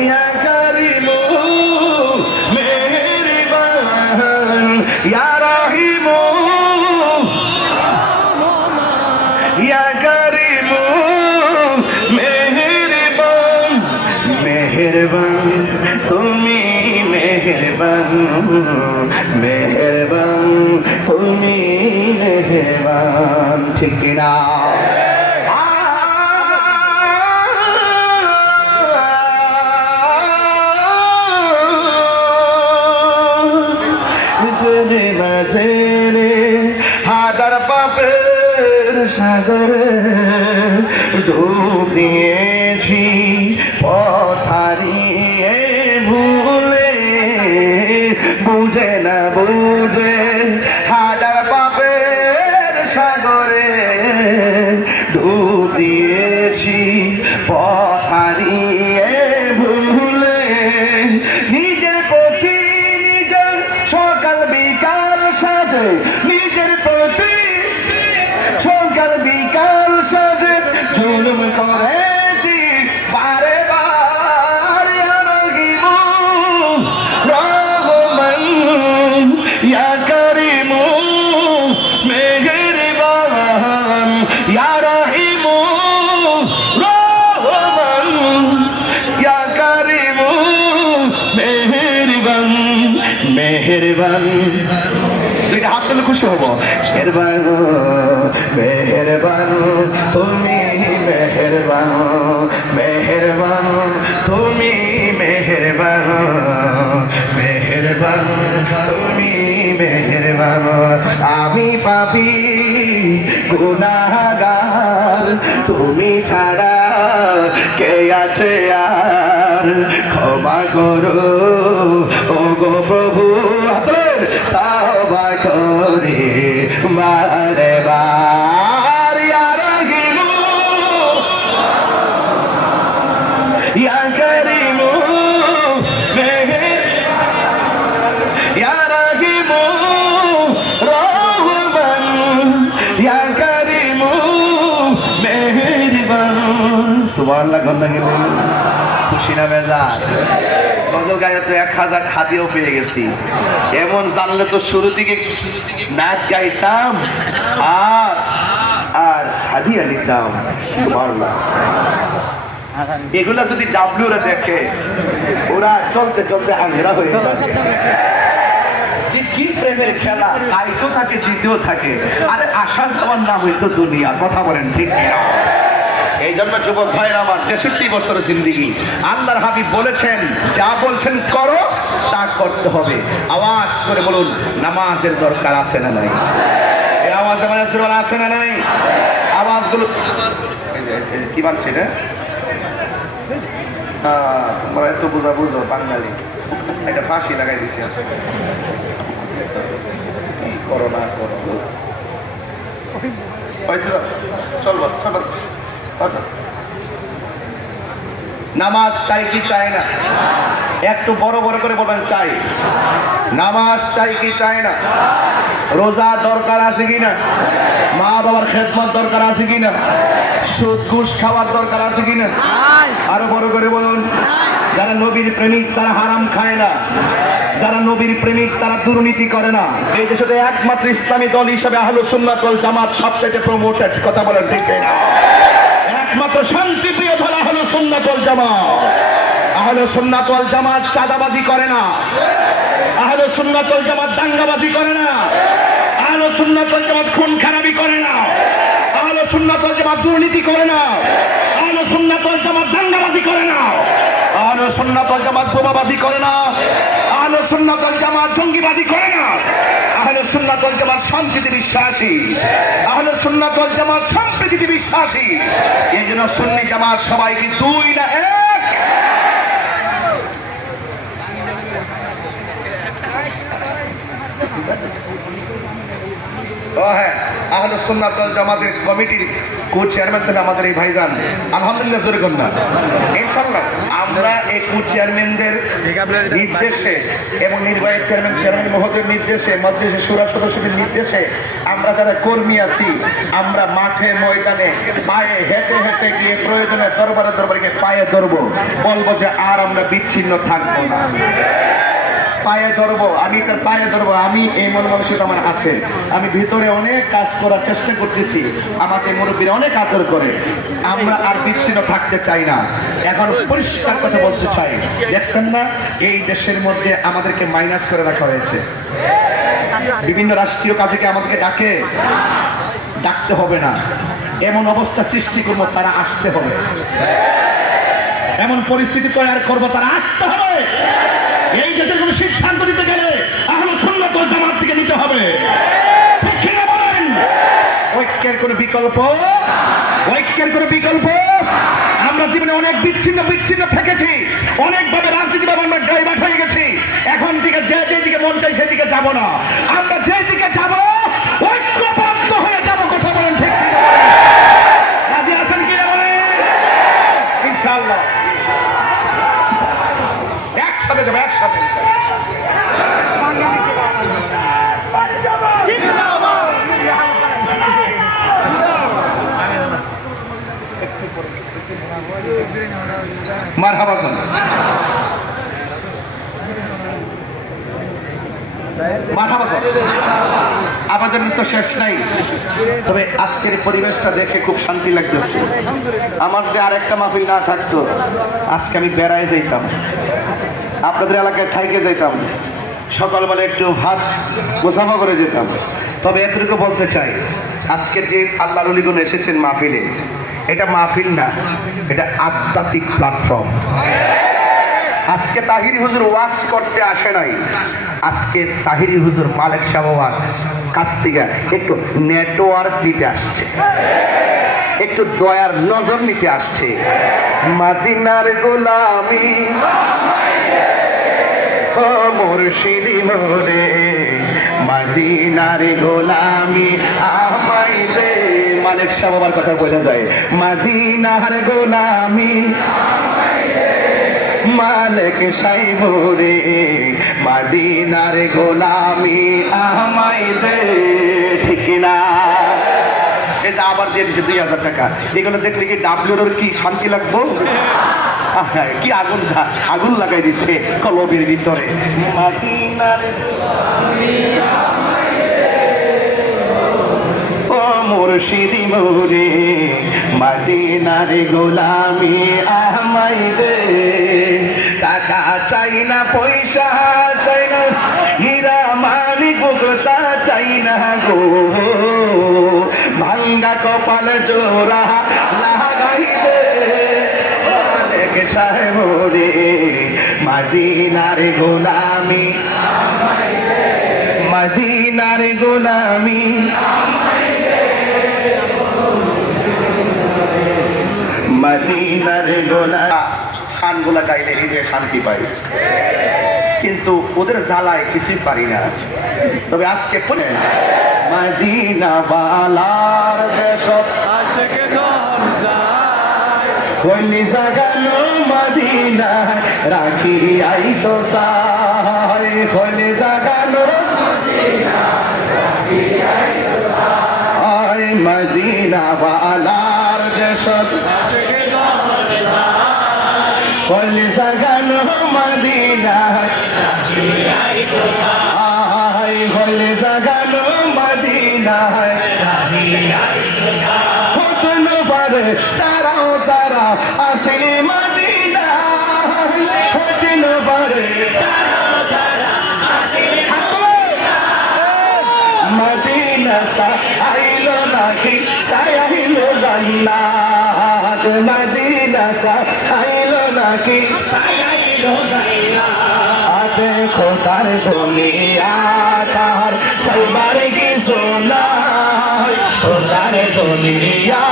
ইয়া কারিমু মেহেরবান ইয়া রাহিমু ইয়া কারিমু মেহেরবান মেহেরবান তুমি মেহেরবান মেহেরবান তুমি মেহেরবান ঠিক না হাজার পাপের সাগরে ডুব দিয়েছি পথ হারিয়ে ভুলে বুঝে না বুঝে হাজার পাপের সাগরে ডুব দিয়েছি পথ হারিয়ে ভুলে নিজের প্রতি নিজের সকাল বিকাল সাজে নিজের প্রতি সকাল বিকাল সাজে জুলুম করেছি বারে বারে রাগিবু রহমান ইয়া কারিমু মেহেরবান ইয়া রাহিমু রহমান ইয়া কারিমু মেহেরবান মেহেরবান দুইটা হাত তুলে খুশি হবো মেহেরবান মেহেরবান তুমি মেহেরবান মেহেরবান তুমি মেহেরবান মেহেরবান তুমি মেহেরবান আমি পাপী গুনাহগার তুমি ছাড়া কে আছে আর ক্ষমা করো ও গো প্রভু তাওবা করে বারে বার ইয়া রাহিমু ইয়া কারিমু ইয়া রাহিমু রহমান ইয়া কারিমু মেহেরবান সুবহানাল্লাহ গন্না গেলেন খুশি না বেজার গজল গায়ে তো 1000 হাদিয়াও পেয়ে গেছি এমন জানলে তো শুরু দিকে নাচ গাইতাম আর আর হাদিয়া নিতাম সুবহানাল্লাহ এগুলা যদি ডাব্লিউরা দেখে ওরা চলতে চলতে আঙ্গেরা হয়ে যাবে কি প্রেমের খেলা আইতেও থাকে জিতেও থাকে আরে আশা যাওয়ার নাম হইতো দুনিয়া কথা বলেন ঠিক না এই জন্য যুবক ভাইরা আমার 63 বছরের জিন্দেগি আল্লাহর হাবিব বলেছেন যা বলছেন করো তা করতে হবে আওয়াজ করে বলুন নামাজের দরকার আছে না নাই এই আওয়াজ আমাদের দরকার আছে না নাই আওয়াজগুলো কি বানছে না তোমরা এত বুঝো বাঙালি একটা ফাঁসি লাগাই দিছি করো না করো চলবো নামাজ চাই কি চাই না একটু বড় বড় করে বলবেন চাই নামাজ চাই কি চাই না রোজা দরকার আছে কিনা মা বাবার খেদমত দরকার আছে কিনা সুদ ঘুষ খাওয়ার দরকার আছে কিনা আরো বড় করে বলুন যারা নবীর প্রেমিক তারা হারাম খায় না যারা নবীর প্রেমিক তারা দুর্নীতি করে না এই দেশে একমাত্র ইসলামী দল হিসেবে আহলুস সুন্নাত ওয়াল জামাত সবচেয়ে প্রমোটেড কথা বলেন ঠিক না একমাত্র শান্তিপ্রিয় দল আহলুস সুন্নাত ওয়াল জামাত আহলুস সুন্নাত ওয়াল জামাত চাঁদাবাজি করে না আহলুস সুন্নাত ওয়াল জামাত দাঙ্গাবাজি করে না আহলুস সুন্নাত ওয়াল জামাত খুন খারাপি করে না আহলুস সুন্নাত ওয়াল জামাত দুর্নীতি করে না আহলুস সুন্নাত ওয়াল জামাত দাঙ্গাবাজি করে না আহলুস সুন্নাত ওয়াল জামাত বোমাবাজি করে না আহলুস সুন্নাত ওয়াল জামাত জঙ্গিবাজি করে না আহলুস সুন্নাত ওয়াল জামাত শান্তিতে বিশ্বাসী আহলুস সুন্নাত ওয়াল জামাত সম্প্রীতিতে বিশ্বাসী এইজন্য সুন্নি জামাত সবাই কি দুই না এক ও হ্যাঁ, আহলে সুন্নাত ওয়াল জামাতের কমিটির কো চেয়ারম্যান থেকে আমাদের এই ভাইজান, আলহামদুলিল্লাহ জোরে কন্যা। ইনশাআল্লাহ আমরা এই কো চেয়ারম্যানদের নির্দেশে এবং নির্বাহী চেয়ারম্যান মহোদয়ের নির্দেশে, মজলিসের শুরা সদস্যদের নির্দেশে আমরা যারা কর্মী আছি, আমরা মাঠে ময়দানে পায়ে হেঁটে হেঁটে গিয়ে প্রয়োজনে দরবারে গিয়ে পায়ে ধরবো, বলবো যে আর আমরা বিচ্ছিন্ন থাকবো না, পায়ে ধরবো, আমি তার পায়ে ধরবো। আমি এই মন মানসিকতা আমার আছে। আমি ভিতরে অনেক কাজ করার চেষ্টা করতেছি, আমাদের মুরব্বীরা অনেক আদর করে। আমরা আর বিচ্ছিন্ন থাকতে চাই না। এখন পরিষ্কার কথা বলতে চাই, দেখছেন না এই দেশের মধ্যে আমাদেরকে মাইনাস করে রাখা হয়েছে। বিভিন্ন রাষ্ট্রীয় কাজে কি আমাদেরকে ডাকতে হবে না, এমন অবস্থা সৃষ্টি করবো তারা আসতে হবে, এমন পরিস্থিতি তৈরি করবো তারা আসতে হবে। এই দেশের কোন সিদ্ধান্ত নিতে গেলে আহলে সুন্নাত ওয়াল জামাত থেকে নিতে হবে, ঠিক কি না বলেন? ঐক্যের কোনো বিকল্প আমরা জীবনে অনেক বিচ্ছিন্ন থেকেছি, অনেকভাবে রাজনীতিভাবে আমরা ডাইভার্ট হয়ে গেছি। এখন থেকে যেদিকে মন চাই সেদিকে যাব না, আমরা যেদিকে যাব ঐক্যবদ্ধ হয়ে যাব। কথা বলেন ঠিক কি না? রাজি আছেন কি না বলেন? ইনশাআল্লাহ একসাথে যাবো, একসাথে। মারহাবা করুন, মারহাবা করুন। আমাদের তো শেষ নাই, তবে আজকের পরিবেশটা দেখে খুব শান্তি লাগতেছে। আমার যে আরেকটা মাহফিল না থাকতো, আজকে আমি বেড়ায় যাইতাম, আপনাদের এলাকায় থাইকে যেতাম, সকালবেলা একটু ভাত মুসাফা করে যেতাম। তবে এতটুকু বলতে চাই, আজকে যে আল্লাহর ওলিগণ এসেছেন মাহফিলে, এটা মাহফিল না, এটা আধ্যাত্মিক প্ল্যাটফর্ম। আজকে তাহিরি হুজুর ওয়াজ করতে আসে নাই, আজকে তাহিরি হুজুর মালিক সাহেবের কাছ থেকে একটু নেটওয়ার্ক নিতে আসছে, একটু দয়ার নজর নিতে আসছে। মদিনার গোলামি ও মুর্শিদি মোরে, মদিনার গোলামি আমায় দে। মালিক সাহেব আমার কথা বোঝা যায়, মদিনার গোলামি মালিক সাহেব রে, মদিনার গোলামি আমায় দে। ঠিক না? এটা আবার দিয়ে দিচ্ছে 2000 টাকা। এগুলো দেখলে কি ডাব্লিউর কি শান্তি লাগবো? কি আগুন লাগাই দিচ্ছে কলবের ভিতরে। ও মুর্শিদি মোরে, মদিনার গোলামি আমায় দে। টাকা চাই না, পয়সা চাই না, হীরা মানিক মুক্তা চাই না গো, ভাঙ্গা কপাল জোড়া লাগাই দে। সাহেব রে, মদিনার গোলামি, মদিনার গোলামি, মদিনার গোলামি। গানগুলা গাইলে হৃদয়ে শান্তি পাই, কিন্তু ওদের জ্বালায় কিছুই পারি না। তবে আজকে পড়ে মদিনা বালার দেশত আশিকে দম যায়, কইলি জাগানো মদিনা রাখি আইতো সাই, কইলি জাগানো মদিনা রাখি আইতো সাই, মদিনা বালার দেশত আশিকে দম যায়, কইলি জাগানো মদিনা রাখি আইতো সাই, কইলি জাগানো মদিনা রাখি আইতো সাই। হতনো পারে তারাও সারা আসলে মদিনা, হতনো পারে তারাও সারা আসলে মদিনা। সা আইলো নাকি সাইলো জান্নাত, মদিনা সা আইলো নাকি সাইলো জান্নাত। খোদার দুনিয়া তার সবার কি সোনা, খোদার দুনিয়া।